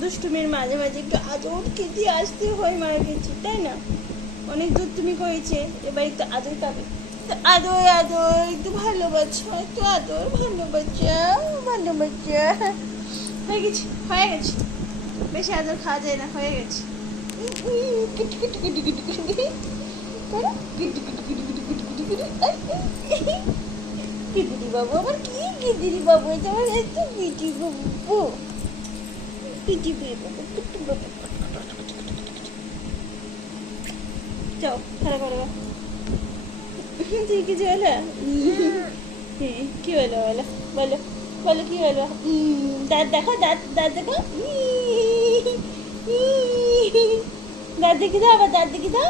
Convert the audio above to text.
দুষ্টুমির মাঝে মাঝে একটু আদর খেতে আসতে হয় মারা গেছি, তাই না? অনেক দূর তুমি করেছে, এবার একটু আদর পাবে। আদর আদর একটু ভালোবাসা, একটু আদর ভালোবাসা ভালোবাসা। হয়ে গেছে হয়ে গেছে, বেশি আদর খাওয়া যায় না, হয়ে গেছে। গিদিরি বাবু আমার কি গিদিরি বাবু, এটা আমার এত গিদি বাবু, গিদি বাবু, বাবু। যাও খেলা করো। তুই কিছু হলো? কি হলো বলো, বলো বলো কি হলো? দাঁত দেখো, দাঁত দাঁত দেখো, দাঁত দেখি দাও, আবার দাঁত দেখি দাও।